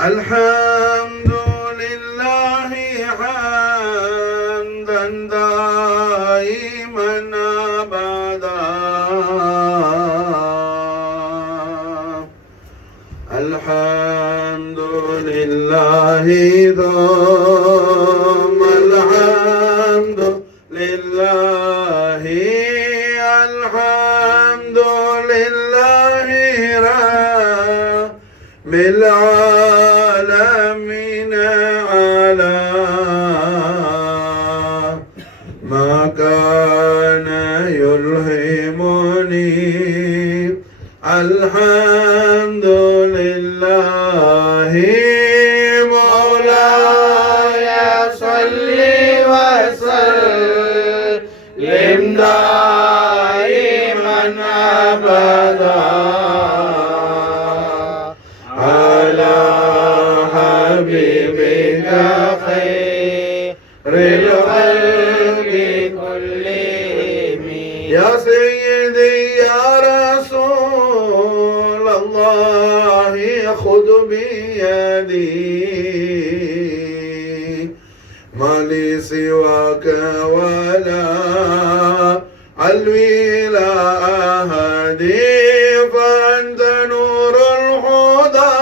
الحمد لله حمدا دائما أبدا الحمد لله ثم الحمد لله الحمد لله رب العالمين على ما كان يلهمني الحمد لله مولاي صل وسلم دائما أبدا على حبيبك خير الخلق كلهم يا سيدي يا رسول الله خذ بيدي ما لي سواك ولا علوي لا أهدي فأنت نور الهدى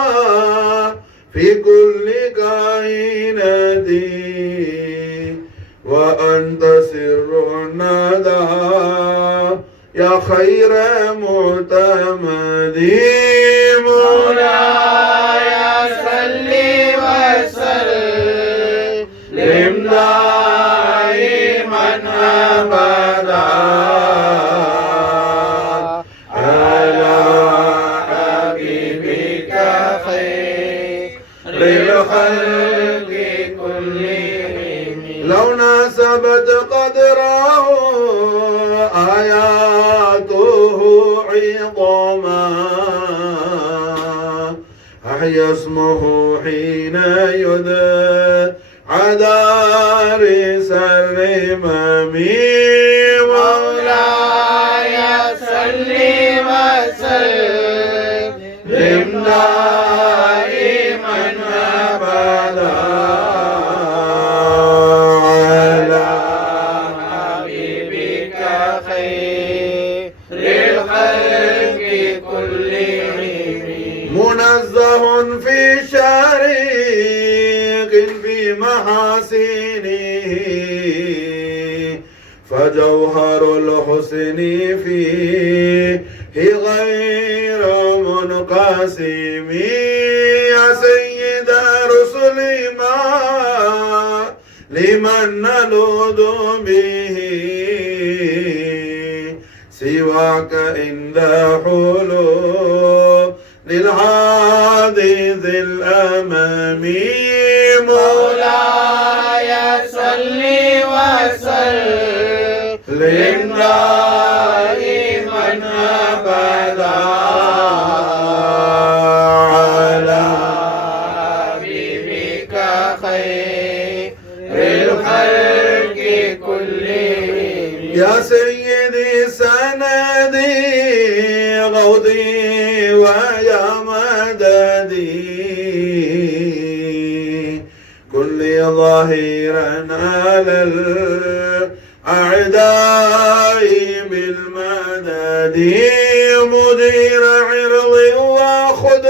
في كل كائنتي وأنت سر الندى يا خير معتمدي مولاي صل وسلم دائما أبدا على حبيبك خير الخلق كلهم لو ناسبت قدره آياته عظاما أحيا اسمه حين يدعى دارس الرمم مولاي صل وسلم دائما أبدا على حبيبك خير الخلق كلهم منزه في شريق في محاسنه فجوهر الحسن فيه غير منقسم يا سيد رسل ما لمن نلوذ به سواك عند حلول للحادث الأمامي مولاي صل وسلم دائما أبدا على حبيبك خير الخلق كلهم يا سيدي سندي غوضي ويا مددي كل ظهيرا على الأعداء بالمدد مدير عرضي وخذ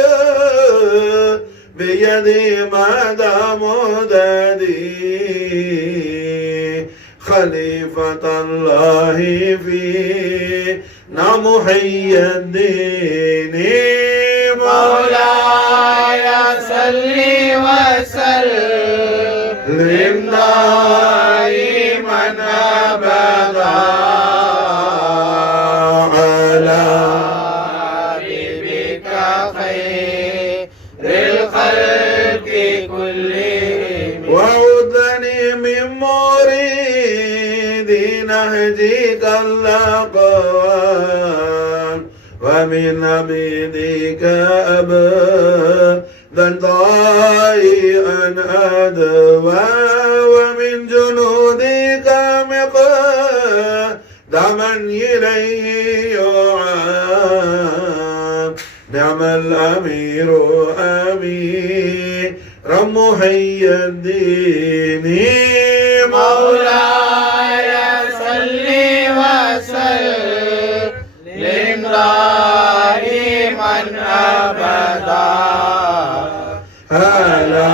بيدي مدى مددي خليفة الله فينا محي الدين مولاي صل وسلم دائما أبدا على حبيبك خير الخلق كلهم وعدني من مريد نهجك الأقوام ومن عبيدك أبدا طائعا أدوى ومن جنودك مقدما إليه يعاب نعم الأمير أمين محي الدين مولاي صل وسلم دائما أبدا على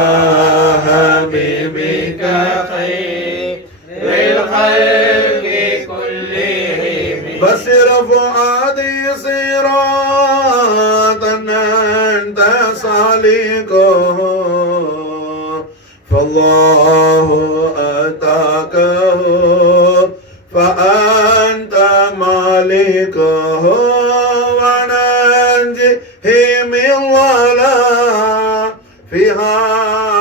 حبيبك خير الخلق كلهم بصر فؤادي صراطا أنت سالكه فالله أتاكه فأنت مالكه وننجه من ضلال فيها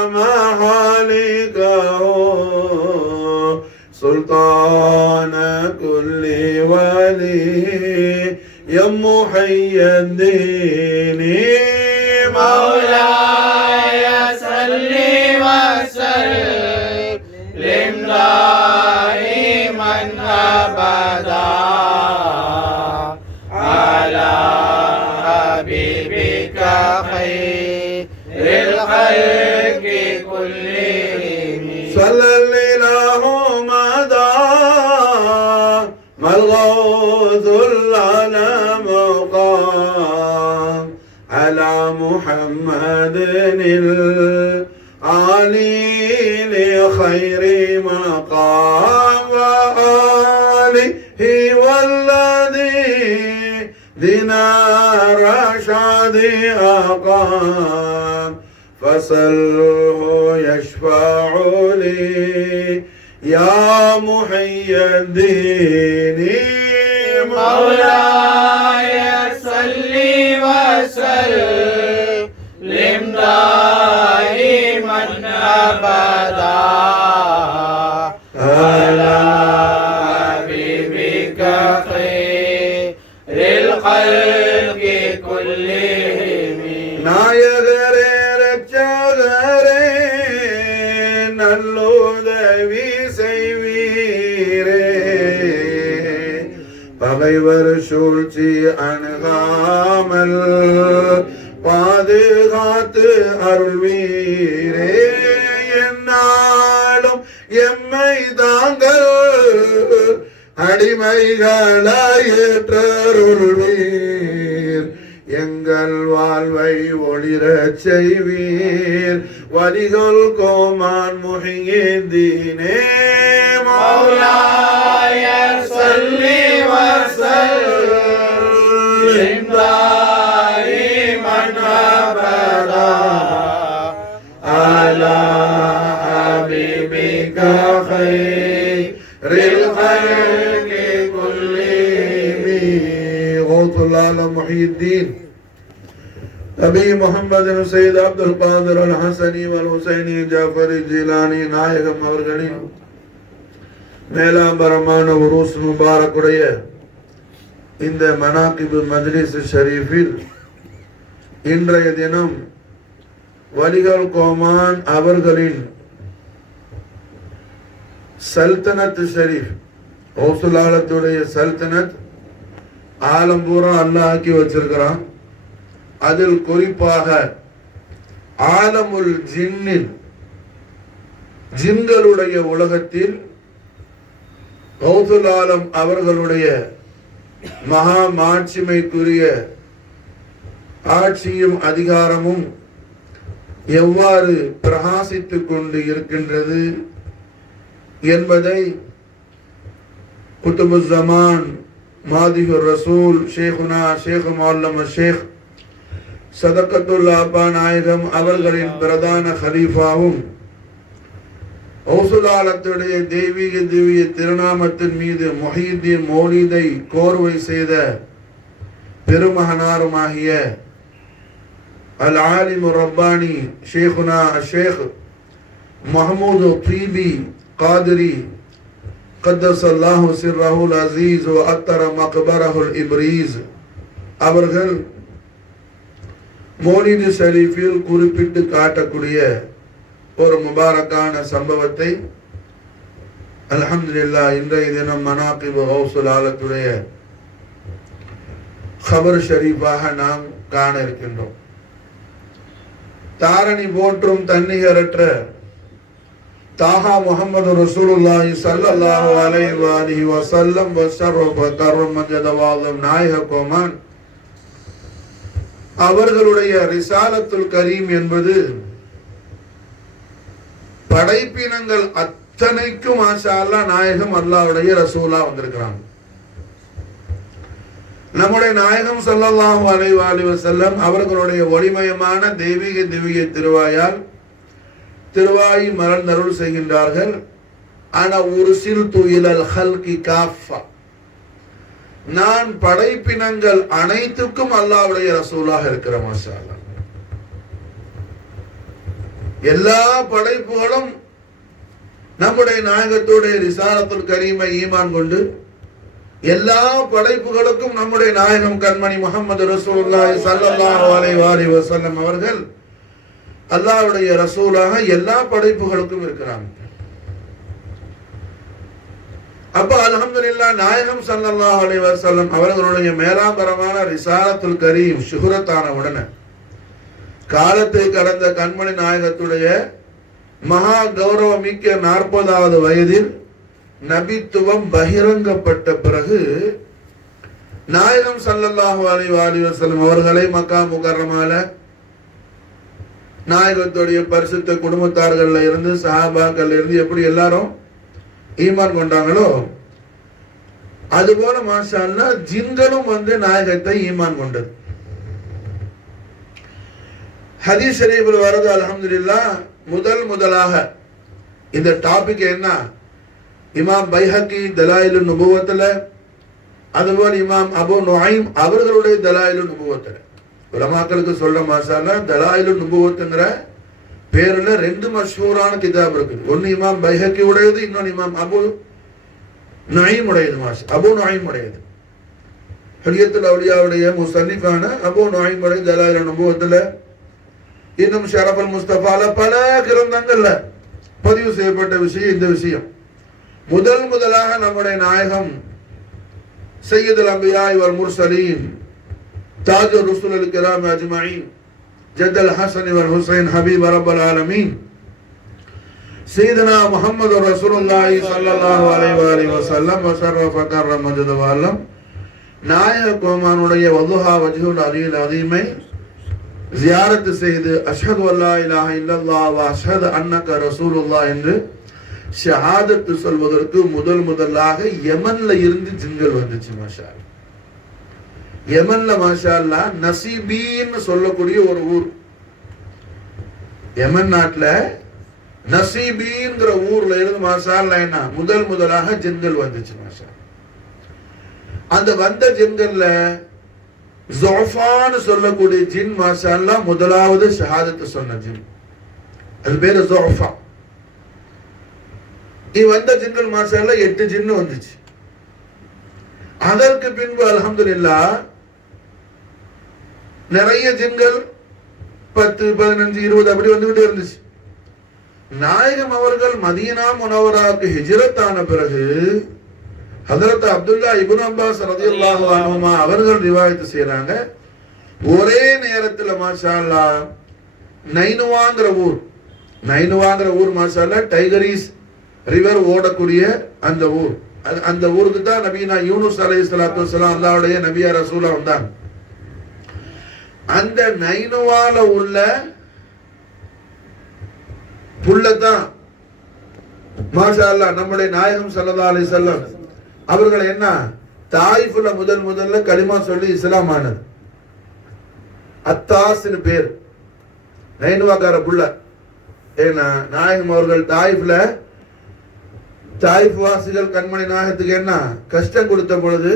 مهالكه سلطان كل ولي يا محي الدين مولاي صل وسلم دائما أبدا على حبيبك خير الخلق كلهم صلى الإله مدى ما الغوث لنا مقام على محمد العلي لخير مقام وآله والذي دينار رشاد أقام فسله يشفع لي يا محي الدين مولاي صل وسلم دائما أبدا على حبيبك خير الخلق كلهم நாயகரே ரட்சகரே நல்லுதவி செய்வீரே பகைவர் சூழ்ச்சி அணுகாமல் பாதுகாத்து அருள்வீரே என்னாலும் எம்மை தாங்கள் அடிமைகளாயேற்றருள்வீர் எங்கள் வாழ்வை ஒளிரச் செய்வீர் வலிகள் கோமான் முஹியீனே مولاي صل وسلم دائما أبدا على حبيبك خير الخلق كلهم غوث العالم محي الدين أبي محمد سيد عبد القادر الحسني والحسيني جعفر الجيلاني நாயகம் அவர்களின் மேலாம்பரமான உருஸ் முபாரக்குடைய இந்த மனாகிபு மஜ்லிஸ் ஷரீஃபில் இன்றைய தினம் வலிகள் கோமான் அவர்களின் சல்தனத் ஷரீஃப் ஹவுசுலாலத்துடைய சல்தனத் ஆலம் பூரா அல்லாஹ் ஆக்கி வச்சிருக்கிறான். அதில் குறிப்பாக ஆலமுல் ஜின்னில் ஜின்களுடைய உலகத்தில் கௌசுல் ஆலம் அவர்களுடைய மகா மாட்சிமைக்குரிய ஆட்சியும் அதிகாரமும் எவ்வாறு பிரகாசித்துக் கொண்டு இருக்கின்றது என்பதை குத்துபு ஜமான் மாதிஹுர் ரசூல் ஷேகுனா ஷேக் மௌலமா ஷேக் சதகத்துல்லா நாயகம் அவர்களின் பிரதான ஹலீஃபாவும் ஹவுசுலாலத்துடைய தெய்வீக திவ்ய திருநாமத்தின் மீது முஹீதீன் மௌலிதை கோர்வை செய்த பெருமகனாருமாகிய அல் ஆலிம் ரப்பானி ஷேகுனா ஷேக் மஹமூது தீபி காதிரி கத்தஸல்லாஹு சிர்ரஹுல் அஸீஸ் வ அத்தர மக்பரஹுல் இப்ரீஸ் அவர்கள் மௌலிது ஷரீஃபில் குறிப்பிட்டு காட்டக்கூடிய ஒரு முபாரக்கான சம்பவத்தை அல்ஹம்துலில்லாஹ் இன்றைய தினம் மனாகிபு கௌசுல் ஆலத்துடைய खबर शरीफाக நாம் காண இருக்கின்றோம். தாரணி போற்றும் தன்னிகரற்ற தாஹா முஹம்மது ரசூலுல்லாஹி ஸல்லல்லாஹு அலைஹி வஸல்லம் வஸர்ரஃப கர்ரம் மஜதவாலும் நாயக கோமான் அவர்களுடைய ரிசாலத்துல் கரீம் என்பது படைப்பினங்கள் அத்தனைக்கும் மாஷா அல்லாஹ் நாயகம் அல்லாஹ்வுடைய ரசூலா வந்திருக்கிறாங்க. நம்முடைய நாயகம் ஸல்லல்லாஹு அலைஹி வஸல்லம் அவர்களுடைய ஒளிமயமான தெய்வீக திவ்ய திருவாயால் திருவாயி மலர்ந்தருள் செய்கின்றார்கள். ஆனா உர்சில்து இலல் ஹல்கி காஃபா, நான் படைப்பினங்கள் அனைத்துக்கும் அல்லாஹ்வுடைய ரசூலாக இருக்கிறேன். மாஷா அல்லாஹ் எல்லா படைப்புகளும் நம்முடைய நாயகத்துடைய ரிசாலத்துல் கரீமை ஈமான் கொண்டு எல்லா படைப்புகளுக்கும் நம்முடைய நாயகம் கண்மணி முஹம்மது ரசூலுல்லாஹி ஸல்லல்லாஹு அலைஹி வஸல்லம் அவர்கள் அல்லாஹ்வுடைய ரசூலாக எல்லா படைப்புகளுக்கும் இருக்கிறாங்க. அப்ப அல்ஹம்துலில்லாஹ் நாயகம் ஸல்லல்லாஹு அலைஹி வஸல்லம் அவர்களுடைய மேலாம்பரமான ரிசாலத்துல் கரீம் ஷுஹரத்தான உடனே காலத்தை கடந்த கண்மணி நாயகத்துடைய மகா கௌரவமிக்க 40வது வயதில் நபித்துவம் பகிரங்கப்பட்ட பிறகு நாயகம் ஸல்லல்லாஹு அலைஹி வஸல்லம் அவர்களை மக்கா முகர்ரமால நாயகத்துடைய பரிசுத்த குடும்பத்தார்கள்ல இருந்து சஹாபாக்கள் இருந்து எப்படி எல்லாரும் ஈமான் கொண்டாங்களோ அதுபோல மாஷா அல்லாஹ் ஜின்களும் நாயகத்தை ஈமான் கொண்டது. ஹதீஸ் ஷரீஃபில் வருது அல்ஹம்துலில்லாஹ் முதலாக இந்த டாபிக் என்ன, இமாம் பைஹக்கி தலாயிலுன் நுபுவத்துல, அதுபோல் இமாம் அபு நுஐம் அவர்களுடைய தலாயிலுன் நுபுவத்துல உலமாக்களுக்கு சொல்ற மாஷா அல்லாஹ் தலாயிலுன் நுபுவத்துங்கிற பேர்ல 2 மஷ்ஹூரான கிதாப் இருக்குது. ஒன்னு இமாம் பைஹக்கி உடையது, இன்னொன்னு இமாம் அபு நுஐம் உடையது. அபு நுஐம் உடையது ஹில்யத்துல் அவுலியாவுடைய முஸன்னிஃபான அபு நுஐம் உடைய தலாயிலுன் நுபுவத்துல, இன்னும் ஷரஃபுல் முஸ்தஃபால பல கிரந்தங்கள்ல பதிவு செய்யப்பட்ட விஷயம் இந்த விஷயம். முதலாக நம்முடைய நாயகம் சையதுல் அம்பியா வல் முர்சலீன் தாஜுர் ருசுலுல் கிராம் அஜ்மஈன் ஜத்தல் ஹஸன் வல் ஹுசைன் ஹபீப் ரப்பல் ஆலமீன் சையதுனா முஹம்மது ரசூலுல்லாஹி ஸல்லல்லாஹு அலைஹி வஸல்லம் வஸர்ரஃப கர்ரம் மஜதவாலம் நாயக கோமானுடைய வதுஹா வஜ்ஹுல் அலில் அதீமை ஜியாரத் செய்து அஷ்ஹது அல்லா இலாஹ இல்லல்லாஹ் வ அஷ்ஹது அன்னக ரசூலுல்லாஹ் என்று ஷஹாதத் சொல்வதற்கு முதலாக யமன்ல இருந்து ஜின்கள் வந்துச்சு. மாஷா அல்லாஹ் யமன்ல மாஷா அல்லாஹ் நசீபீன் சொல்லக்கூடிய ஒரு ஊர், யமன் நாட்டுல நசீபீன்ங்கிற ஊர்ல இருந்து மாஷா அல்லாஹ் என்ன முதலாக ஜின்கள் வந்துச்சு. மாஷா அந்த வந்த ஜின்கள்ல ஜுஃபான் சொல்லக்கூடிய ஜின் மாஷா அல்லாஹ் முதலாவது ஷஹாதத் சொன்ன ஜின், அது பேரு ஜுஃபா. வந்த ஜின்கள் மாஷா அல்லாஹ் 8 ஜின்னு வந்துச்சு. அதற்கு பின்பு அல்ஹம்துலில்லாஹ் நிறைய ஜின்கள் 10, 15, 20 அப்படி வந்துகிட்டே இருந்துச்சு. நாயகம் அவர்கள் மதீனா முனவராவுக்கு ஹிஜ்ரத் ஆன பிறகு ஹஜ்ரத் அப்துல்லா இப்னு அப்பாஸ் ரலியல்லாஹு அன்ஹுமா அவர்கள் ரிவாயத் செய்றாங்க, ஒரே நேரத்தில் மாஷா அல்லாஹ் நைனுவாங்கிற ஊர் மாஷா அல்லாஹ் டைகரிஸ் ரிவர் ஓடக்கூடிய அந்த ஊர், அந்த ஊருக்கு தான் நபினா யூனுஸ் அலைஹிஸ்ஸலாத்து வஸ்ஸலாம் அல்லாஹ்வுடைய நபியா ரசூலா வந்தாங்க. அந்த நைனுவால உள்ள புள்ளதான் மாஷா அல்லாஹ் நம்முடைய நாயகம் ஸல்லல்லாஹு அலைஹி வஸல்லம் அவர்கள் என்ன தாயிஃப்ல முதல்ல கலிமா சொல்லி இஸ்லாம் ஆனது. அத்தாஸ்னு பேர், நைனுவாக்கார புள்ள. ஏன்னா நாயகம் அவர்கள் தாயிஃப் வாசிகள் கண்மணி நாயகத்துக்கு என்ன கஷ்டம் கொடுத்த பொழுது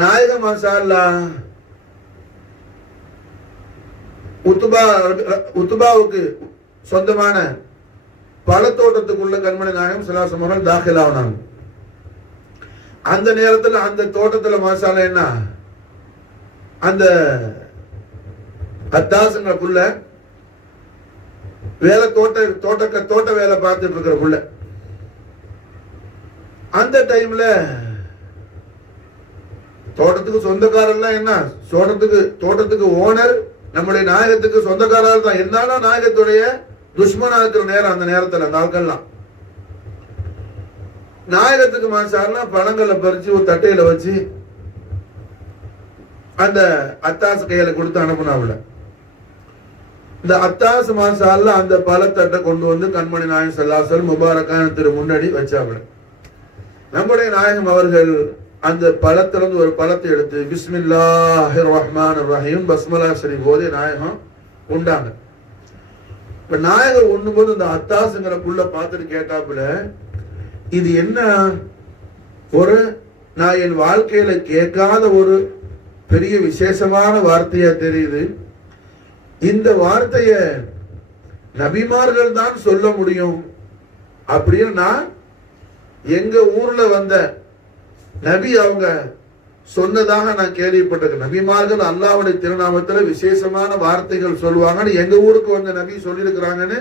நாயகம் மாஷா அல்லாஹ் உத்பாவுக்கு சொந்தமான பழத்தோட்டத்துக்குள்ள கண்மணி நாயகம் ஸல்லல்லாஹு அலைஹி வஸல்லம் தாখিল ஆனாங்க. அந்த நேரத்தில் அந்த தோட்டத்துல மாஷா அல்லாஹ் என்ன அந்த அத்தாசுங்கிற புள்ள வேலை தோட்ட வேலை பார்த்துட்டு இருக்கிற புள்ள. அந்த டைம்ல தோட்டத்துக்கு சொந்தக்காரெல்லாம் என்ன தோட்டத்துக்கு ஓனர் நம்முடைய நாயகத்துக்கு சொந்தக்காரர்கள் தான் இருந்தாலும் நாயகத்துடைய துஷ்மனா இருக்கிற நேரம் அந்த நேரத்தில் அந்த ஆட்கள்லாம் நாயகத்துக்கு மாசாருன்னா பழங்களை பறிச்சு ஒரு தட்டையில வச்சு அந்த அத்தாசு கையில கொடுத்து அனுப்புனாவில இந்த அத்தாசு மாசால அந்த பழத்தட்டை கொண்டு வந்து கண்மணி நாயகம் ஸல்லல்லாஹு முபாரக்கான திரு முன்னாடி வச்சாவில நம்முடைய நாயகம் அவர்கள் அந்த பழத்திலிருந்து ஒரு பழத்தை எடுத்து பிஸ்மில்லாஹிர் ரஹ்மானிர் ரஹீம் பஸ்மலா ஷரீஃப் ஓதி நாயகம் உண்டாங்க. இப்ப நாயகம் உண்ணும்போது இந்த அத்தாசுங்கிற புள்ள பார்த்துட்டு கேட்டாப்புல இது என்ன ஒரு நான் என் வாழ்க்கையில கேட்காத ஒரு பெரிய விசேஷமான வார்த்தையா தெரியுது. இந்த வார்த்தைய நபிமார்கள் தான் சொல்ல முடியும் அப்படின்னு நான் எங்க ஊர்ல வந்த நபி அவங்க சொன்னதாக நான் கேள்விப்பட்டிருக்கேன். நபிமார்கள் அல்லாஹ்வுடைய திருநாமத்துல விசேஷமான வார்த்தைகள் சொல்லுவாங்கன்னு எங்க ஊருக்கு வந்த நபி சொல்லியிருக்கிறாங்கன்னு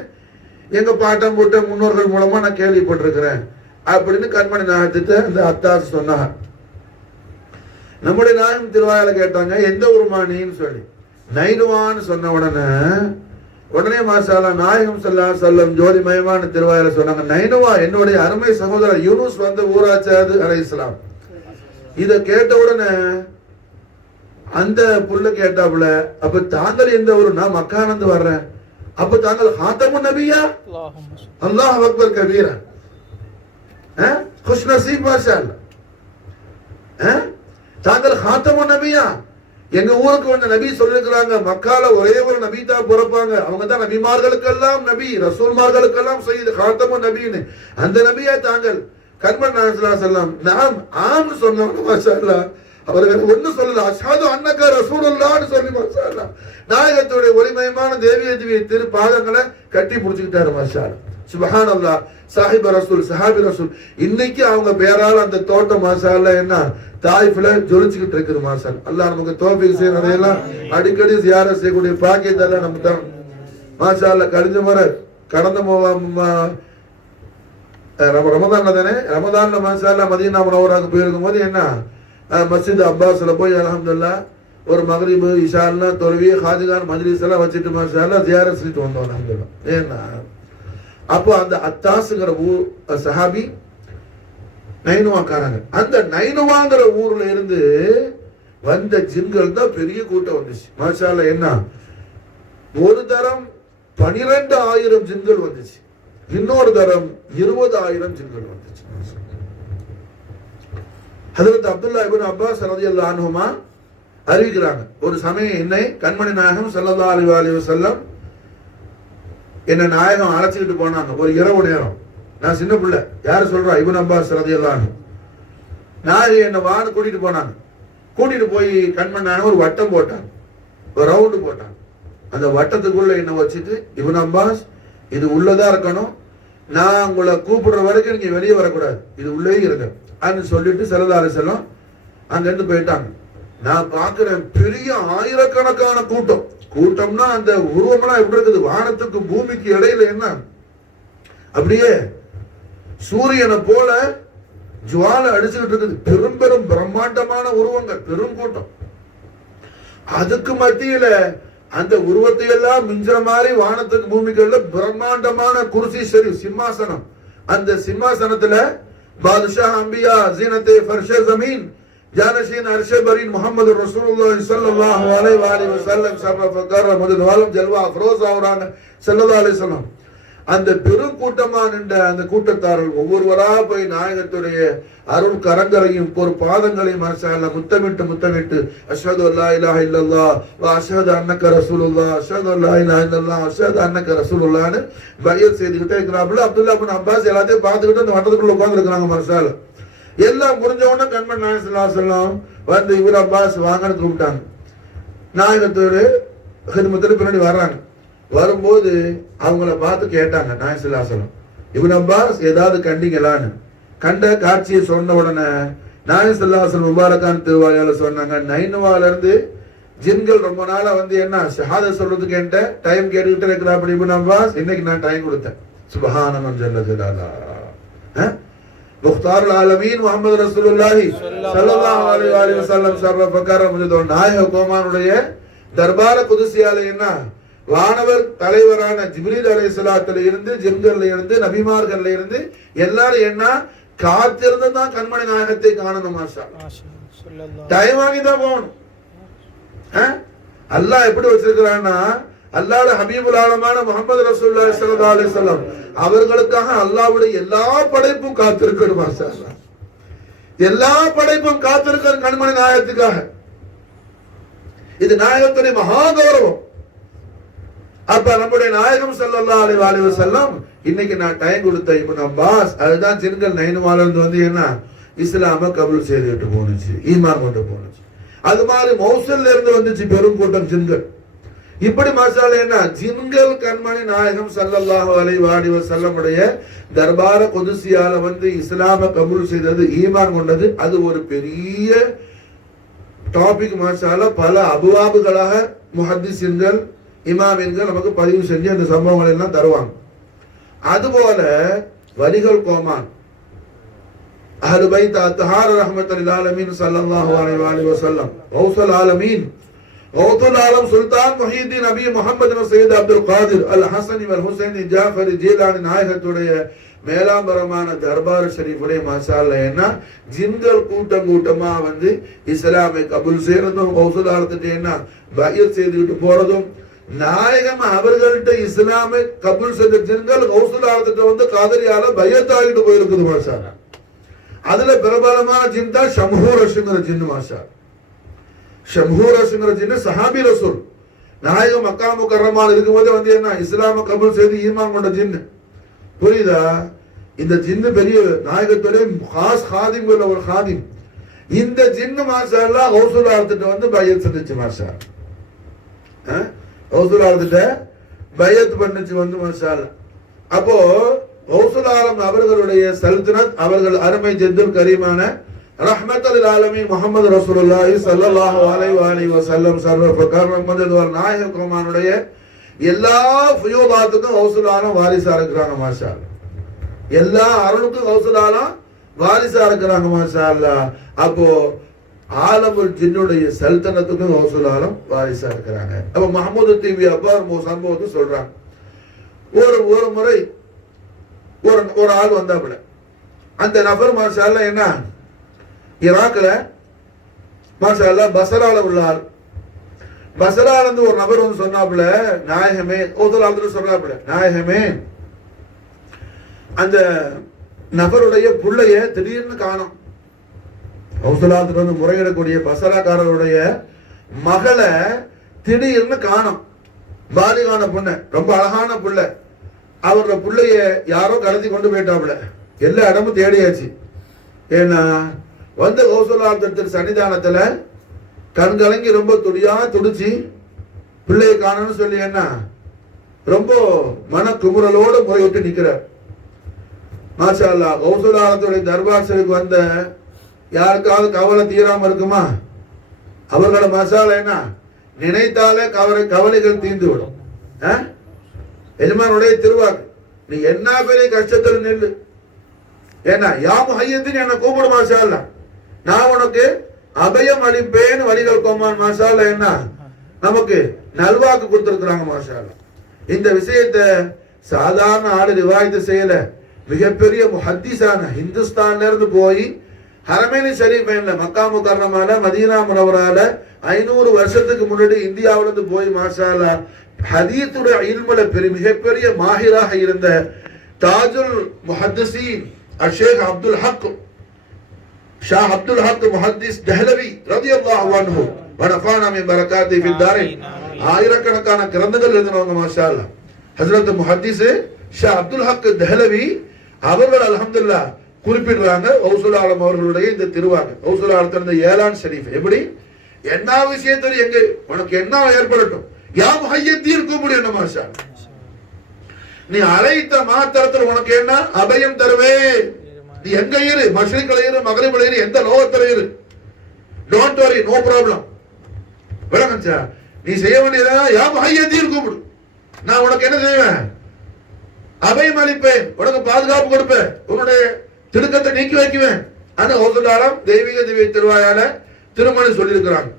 எங்க பாட்டம் போட்ட முன்னோர்கள் மூலமா நான் கேள்விப்பட்டிருக்கிறேன் அப்படின்னு கண்மணி நாயகத்திட்ட அந்த அத்தாஸ் சொன்னாங்க. நம்முடைய நாயகம் திருவாயில கேட்டாங்க எந்த ஊருமானின்னு சொல்லி நைனுவான்னு சொன்ன உடனே மாஷால்லா நாயகம் ஸல்லல்லாஹு அலைஹி வஸல்லம் ஜோதிமயமான திருவாயில சொன்னாங்க நைனுவா என்னுடைய அருமை சகோதரர் யூனுஸ் வந்த ஊராச்சாது அலைஹிஸ்ஸலாம். இத கேட்ட உடனே அந்த புள்ள கேட்டாப்புல அப்ப தாங்கள் எந்த ஊரு? நான் மக்கானந்து வர்றேன். அப்ப தாங்கள் ஹாத்தமுன் நபியா? அல்லாஹ் அக்பர் கபீரா. खुश नसीब माशाअल्लाह. தாங்கள் ஹாத்தமுன் நபியா? எங்க ஊருக்கு வந்த நபி சொல்லிருக்கிறாங்க மக்கால ஒரே ஒரு நபி தான் பிறப்பாங்க, அவங்க தான் நபிமார்களுக்கெல்லாம் நபி, ரசூல்மார்களுக்கெல்லாம் சையீத் ஹாத்தமுன் நபின்னு. அந்த நபியா தாங்கள்? கண்மணி நாயகம் ஸல்லல்லாஹு அலைஹி வஸல்லம் நாம் ஆம் சொன்னவங்க மாஷாஅல்லாஹ். அவர்கள் ஒண்ணு சொல்லல அஷ்ஹது அன்னக ரசூலுல்லாஹ்னு சொல்லி மாஷாஅல்லாஹ் நாயகத்துடைய ஒளிமயமான தேவிய திரு பாதங்களை கட்டி பிடிச்சுக்கிட்டாரு மாஷாஅல்லாஹ். சுப்ஹானல்லாஹ். சாஹிப் ரசூல் சஹாபி ரசூல் இன்னைக்கு அவங்க பேரால அந்த தோட்டம் மாஷாஅல்லாஹ் என்ன தாயிஃப்ல ஜொலிச்சுக்கிட்டு இருக்குது மாஷாஅல்லாஹ். அல்லாஹ் நமக்கு தௌஃபீக் செய்யறதையெல்லாம் அடிக்கடி ஜியாரத் செய்யக்கூடிய பாக்கியத்தை நமக்கு தான் மாஷாஅல்லாஹ். கழிஞ்ச முறை கடந்த ரமதான்ல தானே ரமதான்ல மாஷாஅல்லாஹ் மதீனா முனவராக்கு போயிருக்கும் போது என்ன மஸ்ஜித் அப்பாஸ்ல போய் அல்ஹம்துலில்லாஹ் ஒரு மக்ரிபு இஷால்லாம் தொழுவி ஹாஜிகான் மஜ்லிஸ் எல்லாம் வச்சுட்டு மாஷாஅல்லாஹ் ஜியாரத் செஞ்சுட்டு வந்தோம் அல்ஹம்துலில்லாஹ். ஏன்னா அப்போ அந்த அத்தாசுங்கிற ஊர் சஹாபி நைனுவாக்காரங்க. அந்த நைனுவாங்கிற ஊர்ல இருந்து வந்த ஜின்கள் தான் பெரிய கூட்டம் வந்துச்சு மாஷாஅல்லாஹ். என்ன ஒரு தரம் 12,000 ஜின்கள் வந்துச்சு, இன்னொரு தரம் 20,000 ஜின்கள் வந்துச்சு. ஹஜ்ரத் அப்துல்லா இப்னு அப்பாஸ் ரலியல்லாஹு அன்ஹுமா அறிவிக்கிறாங்க ஒரு சமயம் என்னை கண்மணி நாயகம் ஸல்லல்லாஹு அலைஹி வஸல்லம் என்ன நாயகம் அழைச்சிக்கிட்டு போனாங்க ஒரு இரவு நேரம். நான் சின்ன பிள்ளை, யாரு சொல்றா? இப்னு அப்பாஸ் ரலியல்லாஹு அன்ஹு. நாயகம் என்ன வான்னு கூட்டிட்டு போனாங்க. கூட்டிட்டு போய் கண்மணி நாயகம் ஒரு வட்டம் போட்டாங்க, ஒரு ரவுண்டு போட்டாங்க. அந்த வட்டத்துக்குள்ள என்ன வச்சுட்டு இப்னு அப்பாஸ் இது உள்ளதா இருக்கணும், நான் உங்களை கூப்பிடுற வரைக்கும் நீங்க வெளியே வரக்கூடாது, இது உள்ளே இருங்க அப்படின்னு சொல்லிட்டு ஸல்லல்லாஹு அலைஹி வஸல்லம் அங்க இருந்து போயிட்டாங்க. நான் பாக்குறேன் பெரிய ஆயிரக்கணக்கான கூட்டம். கூட்டம்னா அந்த உருவமெல்லாம் எப்படி இருக்குது? வானத்துக்கு பூமிக்கு இடையில என்ன அப்படியே சூரியனை போல ஜுவாலை அடிச்சுக்கிட்டு இருக்குது. பெரும் பெரும் பிரம்மாண்டமான உருவங்கள், பெரும் கூட்டம். அதுக்கு மத்தியில அந்த உருவத்தை எல்லாம் மிஞ்சுற மாதிரி வானத்துக்கு பூமிக்கு பிரம்மாண்டமான குர்சி சரி சிம்மாசனம். அந்த சிம்மாசனத்துல பாதுஷா அம்பியா ஜீனத்தே ஃபர்ஷே ஜமீன் ஜானஷீன் அர்ஷே பரீன் முஹம்மது ரசூலுல்லாஹி ஸல்லல்லாஹு அலைஹி வஸல்லம் ஷரஃப கர்ரம் மதுவாலம் ஜல்வா அஃப்ரோஸ் ஆவறாங்க ஸல்லல்லாஹு அலைஹி வஸல்லம். அந்த பெரும் கூட்டமா நின்ற அந்த கூட்டத்தார்கள் ஒவ்வொருவரா போய் நாயகத்துடைய அருள் கரங்களையும் ஒரு பாதங்களையும் மாஷாஅல்லாஹ் முத்தமிட்டு அஷ்ஹது அல்லா இலாஹ இல்லல்லாஹ் வ அஷ்ஹது அன்னக ரசூலுல்லாஹ் அஷ்ஹது அல்லா இலாஹ இல்லல்லாஹ் அஷ்ஹது அன்னக ரசூலுல்லாஹ்னு பையத் செய்துக்கிட்டே இருக்கிறாப்புல. அப்துல்லா இப்னு அப்பாஸ் எல்லாத்தையும் பார்த்துக்கிட்டு அந்த வட்டத்துக்குள்ள உட்கார்ந்துருக்காங்க மாஷாஅல்லாஹ். எல்லாம் முடிஞ்ச உடனே கண்மணி நாயகம் ஸல்லல்லாஹு அலைஹி வஸல்லம் வந்து இப்னு அப்பாஸ் வாங்கன்னு கூப்பிட்டாங்க. நாயகத்தோடு ஹிதமத்துல பின்னாடி வர்றாங்க. வரும்போது அவங்கள பார்த்து கேட்டாங்க நாயகம் ஸல்லல்லாஹு அலைஹி வஸல்லம் இப்னு அப்பாஸ் ஏதாவது கண்டீங்களான்னு. கண்ட காட்சியை சொன்ன உடனே நாயகம் ஸல்லல்லாஹு அலைஹி வஸல்லம் முபாரக்கான திருவாயால சொன்னாங்க நைனுவால இருந்து ஜின்கள் ரொம்ப நாளா வந்து என்ன ஷஹாதத் சொல்றதுக்கு என்கிட்ட டைம் கேட்டுக்கிட்டே இருக்கிறா. அப்படி இப்னு அப்பாஸ் இன்னைக்கு நான் டைம் கொடுத்தேன். சுப்ஹானமன் ஜல்ல ஜலாலா முக்தாருல் ஆலமீன் முஹம்மது ரசூலுல்லாஹி ஸல்லல்லாஹு அலைஹி வஸல்லம் ஷரஃப கர்ரம் நாயக கோமானுடைய தர்பார குதுசியால என்ன வானவர் தலைவரான ஜிப்ரீல் அலைஹிஸ்ஸலாத்துல இருந்து ஜின்கள்ல இருந்து நபிமார்கள்ல இருந்து எல்லாரும் என்ன காத்திருந்து தான் கண்மணி நாயகத்தை காணணும். மாஷா டைம் வாங்கி தான் போகணும். அல்லாஹ் எப்படி வச்சிருக்கிறான்னா அல்லாஹ்வுடைய ஹபீபுல் ஆலமான முஹம்மது ரசூலுல்லாஹி ஸல்லல்லாஹு அலைஹி வஸல்லம் அவர்களுக்காக அல்லாஹ்வுடைய எல்லா படைப்பும் காத்திருக்கணும். மாஷா அல்லாஹ் எல்லா படைப்பும் காத்திருக்கிற கண்மணி நாயகத்துக்காக. இது நாயகத்துடைய மகா கௌரவம். அப்ப நம்முடைய நாயகம் ஸல்லல்லாஹு அலைஹி வஸல்லம் இன்னைக்கு நான் டைம் கொடுத்த இப்னு அப்பாஸ் அதுதான் ஜின்கள் நைனுமால இருந்து வந்து என்ன இஸ்லாம கபூல் செய்துட்டு போனுச்சு, ஈமான் கொண்டு போனுச்சு. அது மாதிரி மௌசல்ல இருந்து வந்துச்சு பெரும் கூட்டம் ஜின்கள். இப்படி மாஷால என்ன ஜின்கள் கண்மணி நாயகம் ஸல்லல்லாஹு அலைஹி வஸல்லம் உடைய தர்பார குதுசியால வந்து இஸ்லாம கபூல் செய்தது, ஈமான் கொண்டது. அது ஒரு பெரிய டாபிக். மாஷால பல அபுவாபுகளாக முஹத்திஸின்கள் இமாமின்கள் நமக்கு பதிவு செஞ்சு அந்த சம்பவங்கள் எல்லாம் தருவாங்க. அதுபோல வலிகள் கோமான் அஹ்லு பைத் அத்ஹார் ரஹ்மத்துல் ஆலமீன் ஸல்லல்லாஹு அலைஹி வஸல்லம் கௌசுல் ஆலமீன் கௌசுல் ஆலம் சுல்தான் முஹிதீன் நபி முஹம்மது சையத் அப்துல் காதிர் அல் ஹஸனி வல் ஹுசைனி ஜாஃபரி ஜீலானி நாயகத்துடைய மேலாம்பரமான தர்பார் ஷரீஃபுடைய மாஷாஅல்லாஹ் என்ன ஜின்கள் கூட்டம் கூட்டமா வந்து இஸ்லாமை கபூல் செய்யறதும் கௌசுல் ஆலத்துட்டு என்ன பையத் செய்துட்டு போறதும் நாயகம் அவர்கள்ட்ட இஸ்லாமை கபூல் செய்த ஜின்கள் கௌசுல் ஆலத்துட்டு வந்து காதரியால பையத் ஆகிட்டு போயிருக்குது. மாஷாஅல்லாஹ் அதுல பிரபலமான ஜின் தான் ஷம்ஹூர் அஷ்ங்கிற ஜின். மாஷாஅல்லாஹ் ஷம்ஹூர் அஷ்ங்கிற ஜின் சஹாபி ரசூல் நாயகம் மக்கா முக்கர்ரமால இருக்கும்போது வந்து என்ன இஸ்லாமை கபூல் செய்து ஈமான் கொண்ட ஜின். புரியுதா? இந்த ஜின்னு பெரிய நாயகத்துடைய காஸ் காதிம்ல ஒரு காதிம். இந்த ஜின்னு மாஷாஅல்லாஹ் கௌசுல் ஆலத்துட்டு வந்து பையத் செஞ்சுச்சு. மாஷாஅல்லாஹ் கௌசுல் ஆலத்துட்ட பையத் பண்ணுச்சு வந்து மாஷாஅல்லாஹ். அப்போ கௌசுல் ஆலம் அவர்களுடைய சல்தனத் அவர்கள் அருமை ஜத்துல் கரீமான ரஹ்மத்துல் ஆலமீன் முஹம்மது ரசூலுல்லாஹி ஸல்லல்லாஹு அலைஹி வஸல்லம் சர்வ பிரகார் முஹம்மது நாயகமானுடைய எல்லா ஃபுயூதாத்துக்கும் கௌசுல் ஆலம் வாரிசா இருக்கிறாங்க. மாஷாஅல்லாஹ் எல்லா அருளுக்கும் கௌசுல் ஆலம் வாரிசா இருக்கிறாங்க. மாஷாஅல்லாஹ் அப்போ ஆலமுல் ஜின்னுடைய சல்தனத்துக்கும் கௌசுல் ஆலம் வாரிசா இருக்கிறாங்க. அப்ப மஹமூது டிவி அப்பார் சம்பவத்தை சொல்றாங்க. ஒரு முறை ஒரு ஆள் வந்தாப்புல அந்த நபர் மாஷாஅல்லாஹ் என்ன ஈராக்ல மாஷாஅல்லாஹ் பஸ்ரால உள்ள ஆள். பஸ்ரால இருந்து ஒரு நபர் வந்து சொன்னாப்புல நாயகமே ஓதுலால் சொன்னாப்புல நாயகமே அந்த நபருடைய புள்ளைய திடீர்னு காணோம். கௌசுலாத்துல வந்து முறையிடக்கூடிய பசராக்காரருடைய மகளை திடீர்னு காணோம். பாலிகான பொண்ணு, ரொம்ப அழகான புள்ள. அவரோட பிள்ளைய யாரோ கடத்தி கொண்டு போயிட்டாப்புல. எல்லா இடமும் தேடியாச்சு. ஏன்னா வந்து கௌசுலாத்தின் சன்னிதானத்துல கண்கலங்கி ரொம்ப துடிச்சு பிள்ளையை காணணும்னு சொல்லி என்ன ரொம்ப மன குமுறலோடு முறையிட்டு நிக்கிறார். மாஷாஅல்லாஹ் கௌசுலாத்துடைய தர்பார் ஷரீஃப் வந்த யாருக்காவது கவலை தீராம இருக்குமா? அவர்களை மாஷாஅல்லாஹ் என்ன நினைத்தாலே கவலைகள் தீர்ந்து விடும். எஜமானுடைய திருவாக்கு நீ என்ன பெரிய கஷ்டத்தில் நில்லு, ஏன்னா யா முஹய்யத்தின் என்ன கூப்பிடு மாஷாஅல்லாஹ், நான் உனக்கு அபயம் அளிப்பேன் வலிகள் கோமான். மாஷாஅல்லாஹ் என்ன நமக்கு நல்வாக்கு கொடுத்திருக்கிறாங்க. மாஷாஅல்லாஹ் இந்த விஷயத்தை சாதாரண ஆளு ரிவாயத்து செய்யல. மிகப்பெரிய முஹத்திஸான ஹிந்துஸ்தான்ல இருந்து போய் ஹரமைனி ஷரீஃபைன்ல மக்கா முக்கர்ரமால மதீனா முனவரால 500 வருஷத்துக்கு முன்னாடி இந்தியாவில இருந்து போய் மாஷாஅல்லாஹ் ஹதீத்துடைய இல்முல மிகப்பெரிய மாஹிராக இருந்த தாஜுல் முஹத்திஸீன் ஷேக் அப்துல் ஹக் ஷா அப்துல் ஹக் முஹத்திஸ் டஹ்லவி ரலியல்லாஹு அன்ஹு வனஃபானா மின் பரகாத்தி ஃபித் தாரின் ஆயிரக்கணக்கான கிரந்தங்கள் எழுதினவங்க. மாஷாஅல்லாஹ் ஹஜ்ரத் முஹத்திஸ் ஷா அப்துல் ஹக் டஹ்லவி அவர்கள் அல்ஹம்துலில்லாஹ் குறிப்பிடுறாங்க கௌசுல் ஆலம் அவர்களுடைய இந்த திருவாங்க கௌசுல் ஆலத்தின் ஏலான் ஷரீஃப். எப்படி என்ன விஷயத்தில் எங்க உனக்கு என்ன ஏற்படட்டும் யா முஹய்யத்தீன் கூப்பிடு என்ன. மாஷாஅல்லாஹ் நீ அழைத்த மாத்திரத்தில் உனக்கு என்ன அபயம் தருவே. நீ எங்க இரு, மஷ்ரிக்ல இரு, மக்ரிப்ல இரு, எந்த லோகத்துல இரு, டோன்ட் வரி, நோ ப்ராப்ளம். விளங்குச்சா? நீ செய்ய வேண்டியதா யா முஹய்யத்தீன் கூப்பிடு, நான் உனக்கு என்ன செய்வேன், அபயம் அளிப்பேன், உனக்கு பாதுகாப்பு கொடுப்பேன், உன்னுடைய திடுக்கத்தை நீக்கி வைக்குவேன். ஆனா கௌசுல் ஆலம் தெய்வீக திவ்ய திருவாயால திருமணம் சொல்லியிருக்கிறாங்க.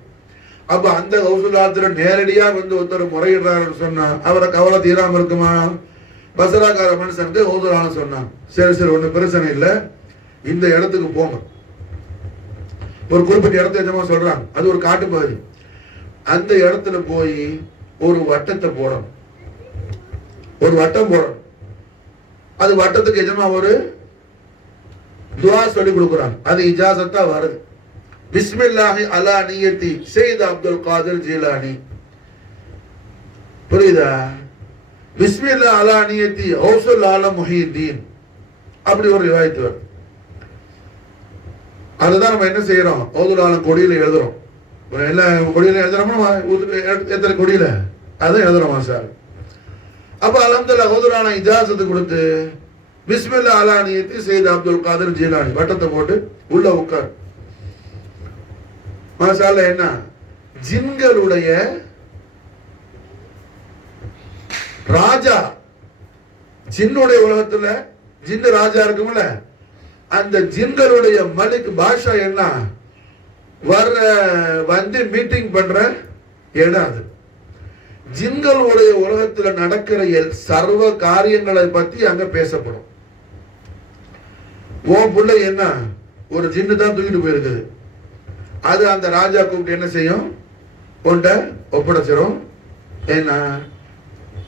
அப்ப அந்த கௌசுலாத்துல நேரடியா வந்து ஒருத்தர் முறையிடுறாருன்னு சொன்னா அவரை கவலை தீராம இருக்குமா? பசராக்கார மனுஷனுக்கு கௌசுலான்னு சொன்னான். சரி சரி ஒண்ணு பிரச்சனை இல்லை, இந்த இடத்துக்கு போங்க. ஒரு குறிப்பிட்ட இடத்த எஜமா சொல்றாங்க, அது ஒரு காட்டு பகுதி. அந்த இடத்துல போய் ஒரு வட்டத்தை போடணும், ஒரு வட்டம் போடணும். அது வட்டத்துக்கு எஜமா ஒரு துவா சொல்லி கொடுக்குறாங்க. அது இஜாசத்தா வருது. பிஸ்மில்லாஹி அலா நியத்தி சையத் அப்துல் காதிர் ஜீலானி. புரியுதா? பிஸ்மில்லா அலா நியத்தி ஹவுசுல் ஆலம் முஹியுத்தீன், அப்படி ஒரு ரிவாயத்து வருது. அதுதான் நம்ம என்ன செய்யறோம், ஹவுசுல் ஆலம் கொடியில எழுதுறோம். எல்லா கொடியில எழுதுறோமா? எத்தனை கொடியில அதான் எழுதுறோமா சார்? அப்ப அல்ஹம்துலில்லாஹ் ஹவுசுல் ஆலம் இஜாசத்து கொடுத்து பிஸ்மில்லா அலா நியத்தி சையத் அப்துல் காதிர் ஜீலானி வட்டத்தை போட்டு உள்ள உட்கார். மாஷாஅல்லா. என்ன ஜின்களுடைய ராஜா, ஜின்னுடைய உலகத்துல ஜின்னு ராஜா இருக்கும்ல, அந்த ஜின்களுடைய மலிக் பாஷா என்ன வர்ற வந்து மீட்டிங் பண்ற இடம் அது. ஜின்களுடைய உலகத்துல நடக்கிற சர்வ காரியங்களை பத்தி அங்க பேசப்படும். உன் பிள்ளை என்ன ஒரு ஜின்னு தான் தூக்கிட்டு போயிருக்குது, அது அந்த ராஜா கூப்பிட்டு என்ன செய்யும், கொண்ட ஒப்படைச்சிரும். ஏன்னா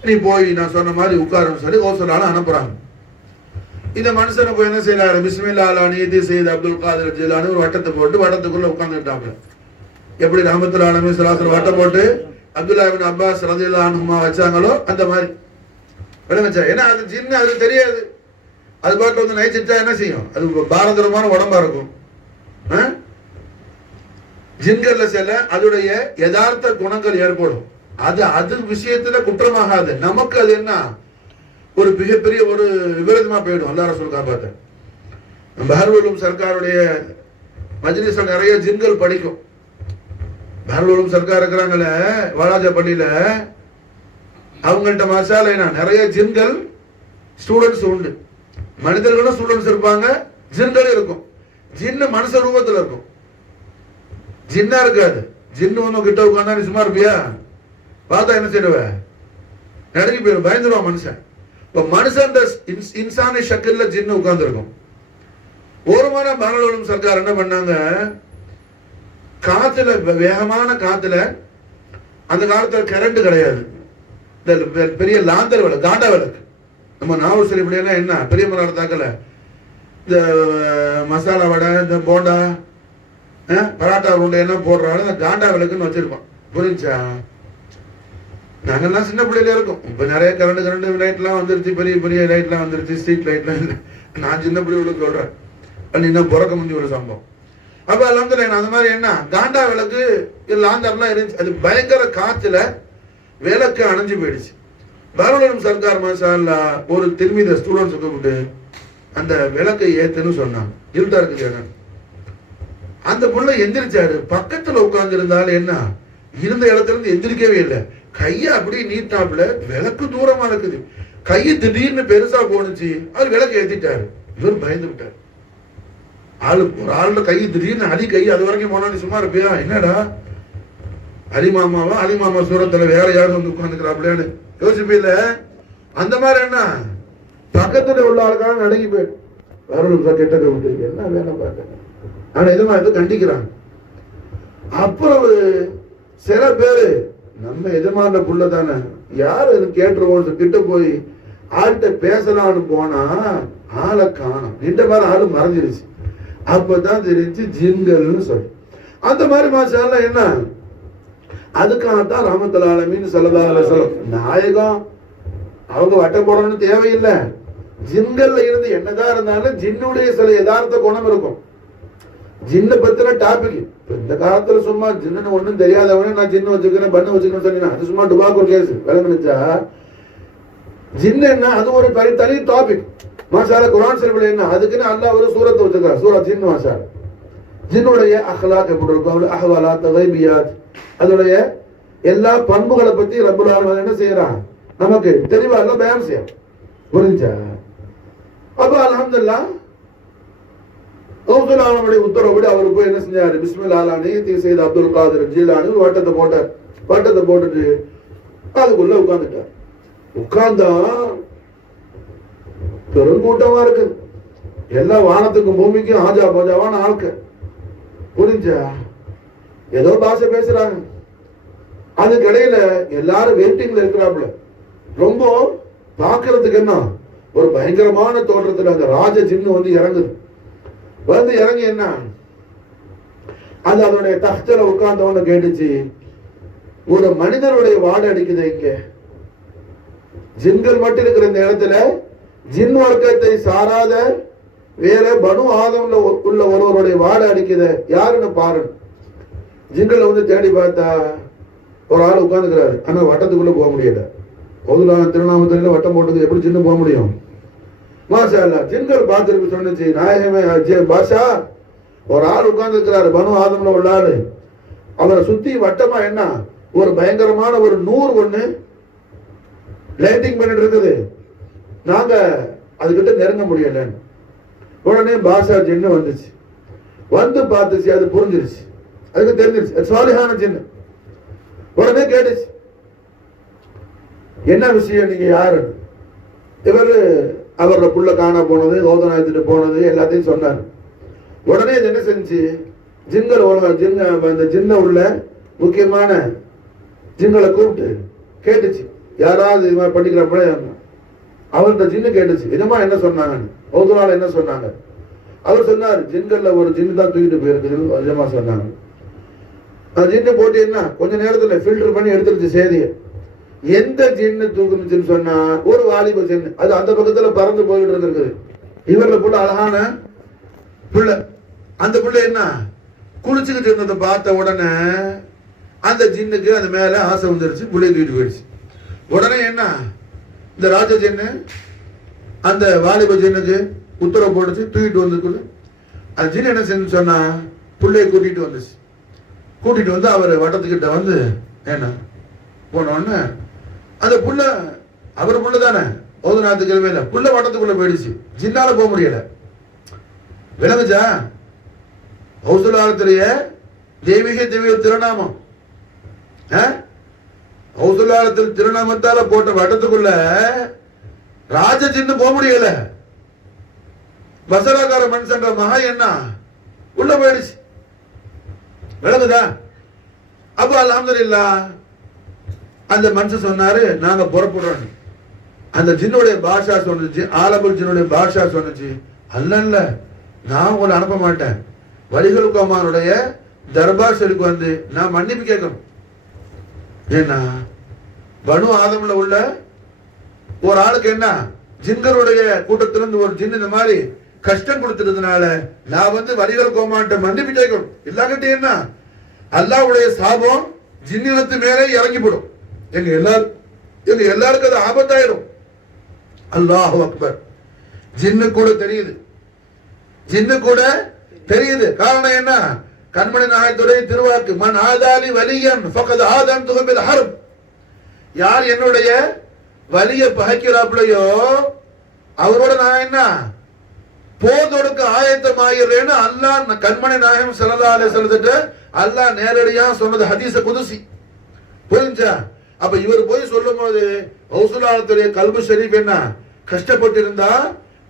நீ போய் நான் சொன்ன மாதிரி உட்காருன்னு சொல்லி ஹவுசுல் அனுப்புறாங்க. இந்த மனுஷனை போய் என்ன செய்யறாரு, பிஸ்மில்லா அலா நியத்தி சையத் அப்துல் காதிர் ஜீலானி ஒரு வட்டத்தை போட்டு வட்டத்துக்குள்ள உட்கார்ந்துட்டாங்க. எப்படி ரஹ்மத்துல் ஆலமீன் ஸல்லல்லாஹு வட்டம் போட்டு அப்துல்லா இப்னு அப்பாஸ் ரலியல்லாஹு அன்ஹுமா வச்சாங்களோ அந்த மாதிரி விளங்குச்சா? ஏன்னா அது ஜின்னு, அது தெரியாது. அது பாட்டு வந்து நைச்சிட்டா என்ன செய்யும், அது பாரதூரமான உடம்பா இருக்கும். ஜின்கள்ல சில அதோடைய யதார்த்த குணங்கள் ஏற்படும். அது அது விஷயத்துல குற்றமாகாது. நமக்கு அது என்ன ஒரு மிகப்பெரிய ஒரு விபரீதமா போயிடும். அல்லாஹ் ரசூல் காப்பாத்த. பஹருல் உலூம் சர்க்காருடைய மஜ்லிஸ்ல நிறைய ஜின்கள் படிக்கும். பஹருல் உலூம் சர்க்கார் இருக்கிறாங்கல்ல வாலாஜா பள்ளியில, அவங்கள்ட்ட மசாலா நிறைய ஜின்கள் ஸ்டூடெண்ட்ஸ் உண்டு. மனிதர்களும் ஸ்டூடெண்ட்ஸ் இருப்பாங்க, ஜின்களும் இருக்கும். ஜின்னு மனுஷ ரூபத்துல இருக்கும், ஜின்னா இருக்காது. ஜின்னு ஒன்னும் கிட்ட உட்காந்தா நீ சும்மா இருப்பியா? பார்த்தா என்ன செய்வ, நடுங்கி போயிடும், பயந்துருவான் மனுஷன். இப்ப மனுஷன் இன்சானி ஷக்கில்ல ஜின்னு உட்கார்ந்து இருக்கும். ஒரு முறை பஹருல் சர்க்கார் என்ன பண்ணாங்க, காத்துல வேகமான காத்துல, அந்த காலத்துல கரண்ட் கிடையாது, இந்த பெரிய லாந்தர் விளக்கு, காண்டா விளக்கு. நம்ம நாவல் சரிப்படியா என்ன பெரிய மரம் தாக்கல, இந்த மசாலா வடை, இந்த போண்டா, பராட்டா உருண்டை எல்லாம் போடுறாலும் இந்த காண்டா விளக்குன்னு வச்சிருப்பான். புரிஞ்சா? நாங்கெல்லாம் சின்ன பிள்ளையில இருக்கும். இப்ப நிறைய கரண்ட் லைட்லாம் வந்துருச்சு, பெரிய பெரிய லைட்லாம் வந்துருச்சு, ஸ்ட்ரீட் லைட்லாம். நான் சின்ன பிள்ளைகளை சொல்றேன், இன்னும் பிறக்க முடிஞ்ச ஒரு சம்பவம். அப்ப அல்ஹம்துலில்லாஹ் அந்த மாதிரி என்ன காண்டா விளக்கு லாந்தர்லாம் இருந்துச்சு. அது பயங்கர காத்துல விளக்கு அணைஞ்சு போயிடுச்சு. பஹருல் சர்க்கார் மாஷாஅல்லாஹ் ஒரு திரும்பித ஸ்டூடெண்ட்ஸ் கூப்பிட்டு அந்த விளக்கை ஏத்துன்னு சொன்னாங்க. இருட்டா இருக்குது இடம். அந்த புள்ள எந்திரிச்சாரு. பக்கத்துல உட்கார்ந்து இருந்தாலும் என்ன இருந்த இடத்துல இருந்து எந்திரிக்கவே இல்லை. கைய அப்படியே நீட்டாப்புல, விளக்கு தூரமா இருக்குது, கையை திடீர்னு பெருசா போனுச்சு, அவர் விளக்கு ஏத்திட்டாரு. இவர் பயந்து விட்டார். ஒரு ஆளோட கை திடீர்னு அலி கை, அது வரைக்கும் போனா நீ சும்மா இருப்பியா? என்னடா அலிமாமாவா, அலிமாமா சூரத்துல வேற யாரும் வந்து உட்காந்துக்கிறாப்லன்னு யோசிப்பில்ல. அந்த மாதிரி என்ன பக்கத்துல உள்ள ஆளுக்காக நடுங்கி போயிடு. வரணும் கெட்ட விட்டு என்ன வேலை பார்க்க. ஆனா எதுமா எதுவும் கண்டிக்கிறாங்க. அப்புறம் சில பேரு நம்ம எஜமான புள்ள தானே, யாரு கேட்டுருவோம் கிட்ட போய் ஆள்கிட்ட பேசலாம்னு போனா ஆளை காணும். இந்த மாதிரி ஆளு மறைஞ்சிருச்சு. அப்பதான் தெரிஞ்சு ஜின்கள்னு சொல்லி. அந்த மாதிரி மாஷாஅல்லாஹ் என்ன அதுக்காகத்தான் ரஹ்மத்துல் ஆலமீன் ஸல்லல்லாஹு அலைஹி வஸல்லம் நாயகம் அவங்க வட்டம் போடணும்னு தேவையில்லை. ஜின்கள்ல இருந்து என்னதான் இருந்தாலும் ஜின்னுடைய சில யதார்த்த குணம் இருக்கும். ஜின்ன பத்தின டாபிக். இந்த காலத்துல சும்மா ஜின்னு ஒண்ணும் தெரியாதவனே நான் ஜின்னு வச்சுக்கிறேன் பண்ணு வச்சுக்கிறேன் சொன்னீங்கன்னா அது சும்மா டுபாக்கூர் கேஸ் விளங்குச்சா? ஜின்னு என்ன அது ஒரு தனி டாபிக். மாஷாஅல்லாஹ் குர்ஆன் ஷரீஃப்ல என்ன அதுக்குன்னு அல்லாஹ் ஒரு சூரத்தை வச்சிருக்கார், சூரா ஜின். மாஷாஅல்லாஹ் ஜின்னுடைய அஹ்லாக் எப்படி இருக்கும், அஹ்வாலாத் கைபியாத், அதோடைய எல்லா பண்புகளை பத்தி ரப்பல் ஆலமீன் என்ன செய்யறான் நமக்கு தெளிவா எல்லாம் பயான் செய்யறான். புரிஞ்சா? அப்ப அல்ஹம்துலில்லாஹ் கௌசலானுடைய உத்தரவுப்படி அவர் போய் என்ன செஞ்சாரு, பிஸ்மில்லாஹி செய்த அப்துல் காதர் ஜீலானி ஒரு வட்டத்தை போட்டார். வட்டத்தை போட்டுட்டு அதுக்குள்ள உட்கார்ந்துட்டார். உட்கார்ந்தா பெருங்கூட்டமா இருக்கு. எல்லா வானத்துக்கும் பூமிக்கும் ஆஜா பாஜாவான ஆட்க. புரிஞ்சா? ஏதோ பாஷை பேசுறாங்க. அதுக்கு இடையில எல்லாரும் வெயிட்டிங்ல இருக்கிறாப்புல. ரொம்ப பாக்குறதுக்கு என்ன ஒரு பயங்கரமான தோற்றத்துல அந்த ராஜ ஜின்னு வந்து இறங்குது. வந்து இறங்கி என்ன அது அதோடைய தஹ்தில உட்கார்ந்தவன கேட்டுச்சு, ஒரு மனிதனுடைய வாடை அடிக்குது. இங்க ஜின்கள் மட்டும் இருக்கிற இந்த இடத்துல ஜின் வர்க்கத்தை சாராத வேற பனு ஆதம்ல உள்ள ஒருவருடைய வாடை அடிக்குது, யாருன்னு பாரு. ஜின்களை வந்து தேடி பார்த்தா ஒரு ஆள் உட்கார்ந்துக்கிறாரு. ஆனா வட்டத்துக்குள்ள போக முடியல. பொதுலான திருநாமத்தில வட்டம் போட்டது எப்படி ஜின்னு போக முடியும்? மாஷா அல்லாஹ். ஜின்கள் பார்த்திருக்கு, சொன்னிச்சு, நாயகமே பாஷா ஒரு ஆள் உட்கார்ந்து இருக்கிறாரு, பனு ஆதம்ல உள்ள ஆளு. அவரை சுத்தி வட்டமா என்ன ஒரு பயங்கரமான ஒரு நூறு ஒண்ணு லைட்டிங் பண்ணிட்டு இருக்குது. நாங்க அதுகிட்ட நெருங்க முடியல. உடனே பாஷா ஜின்னு வந்துச்சு. வந்து பார்த்துச்சு, அது புரிஞ்சிருச்சு, அதுக்கு தெரிஞ்சிருச்சு சாலிஹான ஜின்னு. உடனே கேட்டுச்சு, என்ன விஷயம், நீங்க யாரு? இவர் அவரோட புள்ள காண போனது, கௌதம் எடுத்துட்டு போனது எல்லாத்தையும் சொன்னார். உடனே இது என்ன செஞ்சு, ஜின்கள் இந்த ஜின்ன உள்ள முக்கியமான ஜின்களை கூப்பிட்டு கேட்டுச்சு, யாராவது இது மாதிரி பண்ணிக்கிறப்ப அவர்கிட்ட ஜின்னு கேட்டுச்சு, இதமா என்ன சொன்னாங்க, கௌதமால என்ன சொன்னாங்க. அவர் சொன்னார், ஜின்கள்ல ஒரு ஜின்னு தான் தூக்கிட்டு போயிருக்குது நிஜமா சொன்னாங்க. அந்த ஜின்னு போட்டு என்ன கொஞ்ச நேரத்துல ஃபில்டர் பண்ணி எடுத்துருச்சு செய்தியை. எந்த ஜின்னு தூக்குனுச்சுன்னு சொன்னா ஒரு வாலிப ஜின்னு, அது அந்த பக்கத்துல பறந்து போயிட்டு இருக்குது. இவர்ல புள்ள அழகான புள்ள. அந்த புள்ள என்ன குளிச்சுக்கிட்டு இருந்ததை பார்த்த உடனே அந்த ஜின்னுக்கு அது மேல ஆசை வந்துருச்சு, புள்ளைய தூக்கிட்டு போயிடுச்சு. உடனே என்ன இந்த ராஜ ஜின்னு அந்த வாலிப ஜின்னுக்கு உத்தரவு போட்டுச்சு, தூக்கிட்டு வந்துக்குள்ள. அந்த ஜின்னு என்ன செஞ்சு சொன்னா புள்ளைய கூட்டிட்டு வந்துச்சு. கூட்டிட்டு வந்து அவர் வட்டத்துக்கிட்ட வந்து என்ன போனோன்னு அந்த புள்ள அவர் புள்ள தானே ஓதுநாத்து கிழமையில புள்ள வட்டத்துக்குள்ள போயிடுச்சு. ஜின்னால போக முடியல. விளங்குச்சா? ஹவுசுல்லாலத்திலேயே தெய்வீக திருநாமம், ஹவுசுல்லாலத்தில் திருநாமத்தால போட்ட வட்டத்துக்குள்ள ராஜ ஜின்னு போக முடியல. பசராக்கார மனுஷன்ற மகா என்ன உள்ள போயிடுச்சு. விளங்குதா? அப்ப அல்ஹம்துலில்லாஹ் அந்த மனுஷன் சொன்னாரு, நாங்க புறப்படுறோம். அந்த ஜின்னுடைய பாஷா சொன்னுச்சு, ஆலபுல் ஜின்னுடைய பாஷா சொன்னுச்சு, அல்ல நான் உங்களை அனுப்ப மாட்டேன். வலிகள் கோமானுடைய தர்பார் ஷெரீஃப் வந்து நான் மன்னிப்பு கேட்கணும். ஏன்னா பனு ஆதம்ல உள்ள ஒரு ஆளுக்கு என்ன ஜின்களுடைய கூட்டத்திலிருந்து ஒரு ஜின் இந்த மாதிரி கஷ்டம் கொடுத்துறதுனால நான் வந்து வலிகள் கோமான்ட்ட மன்னிப்பு கேட்கணும். இல்லாக்கிட்ட என்ன அல்லாஹ்வுடைய சாபம் ஜின்னினத்து மேலே இறங்கிப்படும். எங்க எல்லாருக்கும் அது ஆபத்தாயிடும். அல்லாஹு அக்பர். ஜின்னு கூட தெரியுது, ஜின்னு கூட தெரியுது. காரணம் என்ன? கண்மணி நாயகத்துடைய திருவாக்கு, மன் ஆதாலி வலியன் ஃபகத் ஆதன்துஹு பில் ஹர்ப். யார் என்னுடைய வலிய பகைக்கிறாப்லையோ அவரோட நான் என்ன போதொடுக்க ஆயத்தமாகிறேன்னு அல்லாஹ் கண்மணி நாயகம் ஸல்லல்லாஹு அலைஹி வஸல்லம் அல்லாஹ் நேரடியா சொன்னது ஹதீஸ் குதுசி. புரிஞ்சா? அப்ப இவர் போய் சொல்லும் போது கௌசுல்லாத்துடைய கல்பு ஷரீஃப் என்ன கஷ்டப்பட்டு இருந்தா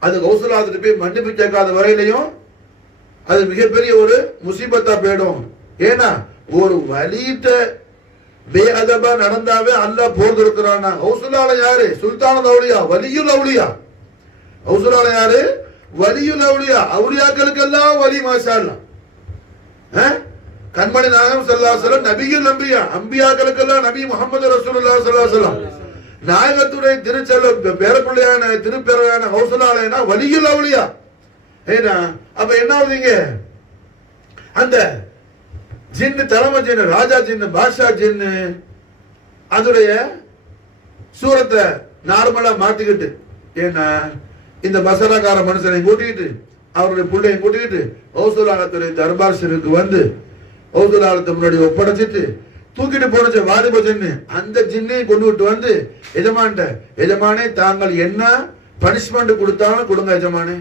அது கௌசுல்லாத்துட்டு போய் மன்னிப்பு கேட்காத வரையிலையும் அது மிகப்பெரிய ஒரு முசீபத்தா போயிடும். ஏன்னா ஒரு வலிட்ட பேஅதபா நடந்தாவே அல்லாஹ் போர் இருக்கிறான்னா கௌசுல்லால யாரு? சுல்தானு அவுலியா, வலியுல் அவுலியா. கௌசுல்லால யாரு? வலியுல் அவுலியா. அவுலியாக்களுக்கெல்லாம் வலி. மாஷா அல்லாஹ். கண்மணி நாயகம் ஸல்லல்லாஹு அலைஹி வஸல்லம் நபியுல் அம்பியா, அம்பியாக்களுக்கெல்லாம் நபி முஹம்மது ரசூலுல்லாஹி ஸல்லல்லாஹு அலைஹி வஸல்லம். நாயகத்துடைய திருச்செல்ல பேரப்பிள்ளையான திருப்பேரையான கௌசுல்லாலைனா வலியுல் அவுலியா. ஏன்னா அப்ப என்ன ஆகுதுங்க, அந்த ஜின்னு தலைமை ஜின்னு ராஜா ஜின்னு பாஷா ஜின்னு அதோடைய சூரத்தை நார்மலா மாத்திக்கிட்டு, ஏன்னா இந்த பசராக்கார மனுஷனை கூட்டிக்கிட்டு அவருடைய பிள்ளையை கூட்டிக்கிட்டு கௌசுல்லாத்துடைய தர்பார் ஷெரீஃப்க்கு வந்து கௌசுல்லாத்தை முன்னாடி ஒப்படைச்சிட்டு தூக்கிட்டு போனச்சு வாலிப ஜின்னு. அந்த ஜின்னையும் கொண்டு விட்டு வந்து எஜமான்ட்ட, எஜமானே தாங்கள் என்ன பனிஷ்மெண்ட் கொடுத்தாலும் கொடுங்க எஜமானே,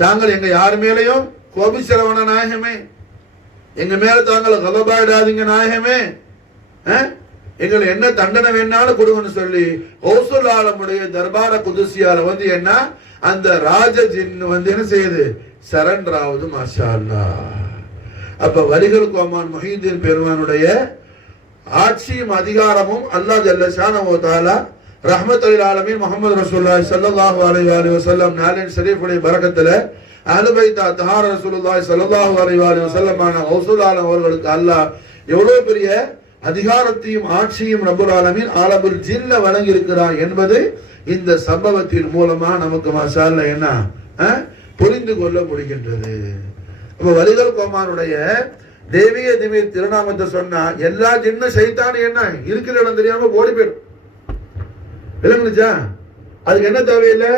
தாங்கள் எங்க யார் மேலையும் கோபிச்சிரவண நாயகமே, எங்க மேல தாங்கள் கலபாயிடாதீங்க நாயகமே, எங்களை என்ன தண்டனை வேணாலும் கொடுங்கன்னு சொல்லி ஹவுசுல் ஆலமுடைய தர்பார குதுசியால என்ன அந்த ராஜ ஜின் என்ன செய்யுது, சரண்டர் ஆகுது. மாஷா அல்லாஹ். அப்ப வலிகள் கோமான் முஹீதீன் பெருமானுடைய ஆட்சியும் அதிகாரமும் அல்லாஹ் ஜல்ல ஷானஹு தஆலா ரஹ்மத்துல் ஆலமீன் முஹம்மது ரசூலுல்லாஹி ஸல்லல்லாஹு அலைஹி வஸல்லம் நாலின் ஷரீஃபுடைய பரக்கத்துல அஹ்லு பைத் தஹார ரசூலுல்லாஹி ஸல்லல்லாஹு அலைஹி வஸல்லமான ஹவுசுல் ஆலம் அவர்களுக்கு அல்லாஹ் எவ்வளவு பெரிய அதிகாரத்தையும் ஆட்சியும் ரப்பல் ஆலமீன் ஆலமுல் ஜின்ல வழங்கி இருக்கிறார் என்பது இந்த சம்பவத்தின் மூலமா நமக்கு மாஷா அல்லாஹ் என்ன புரிந்து கொள்ள முடிகின்றது. அப்ப வலிகள் கோமானுடைய தேவிய திவ்ய திருநாமத்தை சொன்னா எல்லா ஜின்ன சைத்தானு என்ன இருக்கிற இடம் தெரியாம ஓடி போயிடும். விளங்குச்சா? அதுக்கு என்ன தேவையில்லை,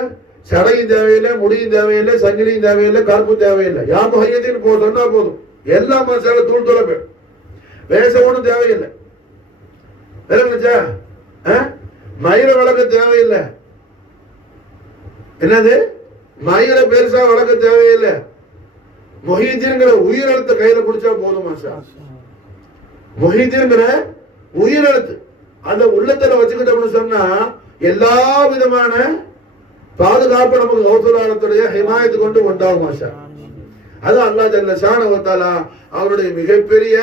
சடையும் தேவையில்லை, முடியும் தேவையில்லை, சங்கிலியும் தேவையில்லை, கருப்பு தேவையில்லை, யாப ஹையத்தின் சொன்னா போதும், எல்லா மசால தூள் தூள போயிடும். பேச ஒன்றும் தேவையில்லை. விளங்குச்சா? மயில வளர்க்க தேவையில்லை. என்னது மயில பெருசா வளர்க்க தேவையில்லை. மொஹீதீன்கிற உயிரெழுத்து கையில பிடிச்சா போதும். மொஹீதீன்கிற உயிரெழுத்து அந்த உள்ளத்துல வச்சுக்கிட்டோம்னு சொன்னா எல்லா விதமான பாதுகாப்பு நமக்கு ஹவுசுல் ஆலத்துடைய ஹிமாயத்து கொண்டு உண்டாகும். மாஷா அது அல்லாஹ் ஜல்ல ஷானஹு தஆலா அவருடைய மிகப்பெரிய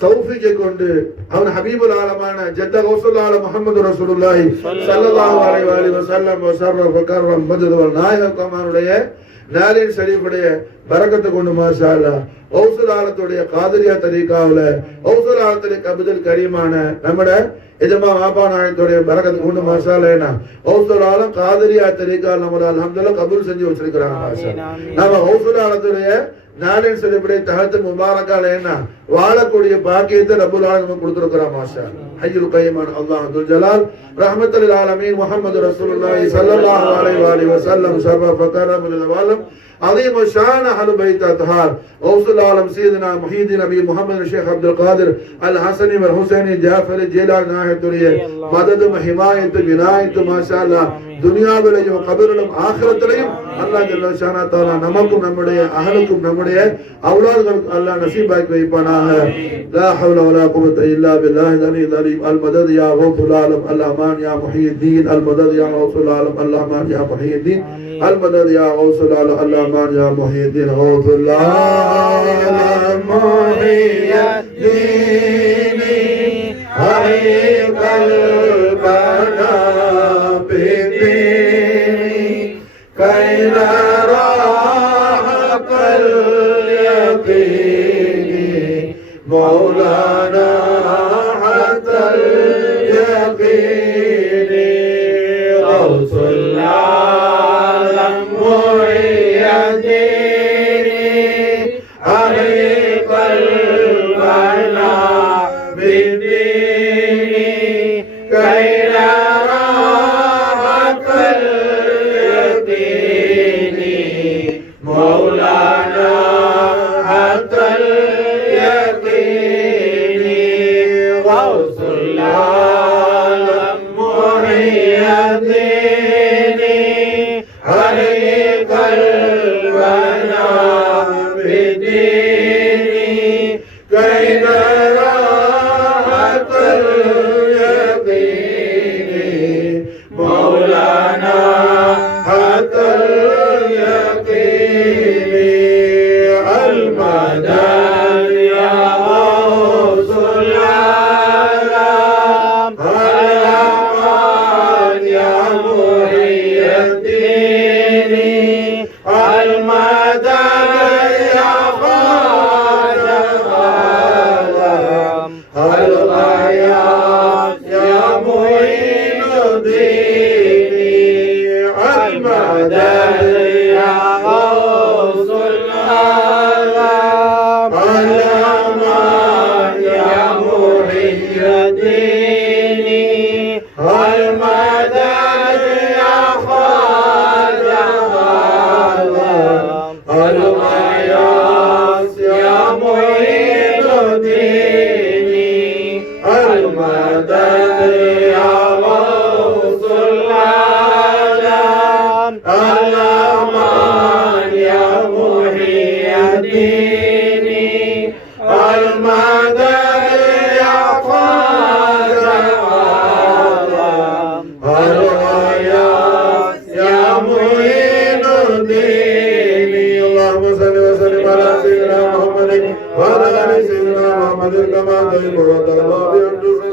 தௌஃபீகை கொண்டு அவன் ஹபீபுல் ஆலமான ஜத்த ஹவுசுல் ஆலம் முஹம்மது ரசூலுல்லாஹி ஸல்லல்லாஹு அலைஹி வஸல்லம் வஸர்ரஃப கர்ரம் மஜ்து வல் நாயகமானுடைய நாலின் ஷரீஃபுடைய பரக்கத்தை கொண்டு மாஷா அல்லாஹ் ஹவுசுல் ஆலத்துடைய காதிரியா தரீகாவுல ஹவுசுல் ஆலத்துடைய கப்துல் கரீமான நம்மட எஜமா வாபா நாயகத்துடைய பரக்கத்தை கொண்டு மாஷா அல்லாஹ் ஹவுசுல் ஆலம் காதிரியா தரீகாவுல நம்ம அல்ஹம்துலில்லாஹ் கபூல் செஞ்சு வச்சிருக்காங்க. மாஷா நாம ஹவுசுல் ஆலத்துடைய நாளின் ஷரீஃபுடைய தஹத் முபாரக்கால என்ன வாழக்கூடிய பாக்கியத்தை ரப்பல் ஆலமீன் கொடுத்திருக்கிறார். மாஷா ஹய்யுல் கய்யூம் அல்லாஹ் துல் ஜலால் ரஹ்மத்துல் ஆலமீன் முஹம்மது ரசூலுல்லாஹி ஸல்லல்லாஹு அலைஹி வஸல்லம் ஷரஃப கரம் மினல் வாலம் عظيم شان أهل بيت أطهار غوث العالم سيدنا محي الدين أبي محمد الشيخ عبد القادر الحسني والحسيني جعفر الجيلاني நாயகத்துடைய மததும் ஹிமாயத்தும் வினாயத்தும் மாஷா அல்லாஹ் துனியாவிலையும் கபரிலும் ஆখিরাத்திலையும் அல்லாஹ் ஜல்ல ஷானா தஆலா நமக்கும் நம்முடைய அஹலுக்கும் நம்முடைய அவுலாதுகளுக்கும் அல்லாஹ் நசீபாக்கி வைப்பானாக. லா ஹவ்ல வலா குவத்த இல்லா பில்லாஹில் அலியில் அலீம். அல் மதத் யா கௌசுல் ஆலம் அல் அமான் யா முஹியத்தீன். அல் மதத் யா கௌசுல் ஆலம் அல் அமான் யா முஹியத்தீன். அல் மதத் யா கௌசுல் ஆலம் அல் அமான் யா முஹியத்தீன். கௌசுல் ஆலம் முஹியத்தீன் ஹரீகல் பனா مولانا حتى اليقين. غوث العالم محي الدين حريق البنا بالدين كي نرى حق اليقين. مولانا حتى غوث العالم محي الدين حريق البنا بالدين كي نرى حق اليقين. مولانا حتى اليقين. المدد يا غوث العالم الأمان يا محي الدين. المدد يا خواجة العالم الغياث يا معين الدين. المدد يا غوث العالم الأمان يا محي الدين. المدد يا خواجة العالم الغياث يا معين الدين. المدد يا غوث العالم الأمان على سيدنا محمد وعلى ال سيدنا محمد كما صليت وبارك على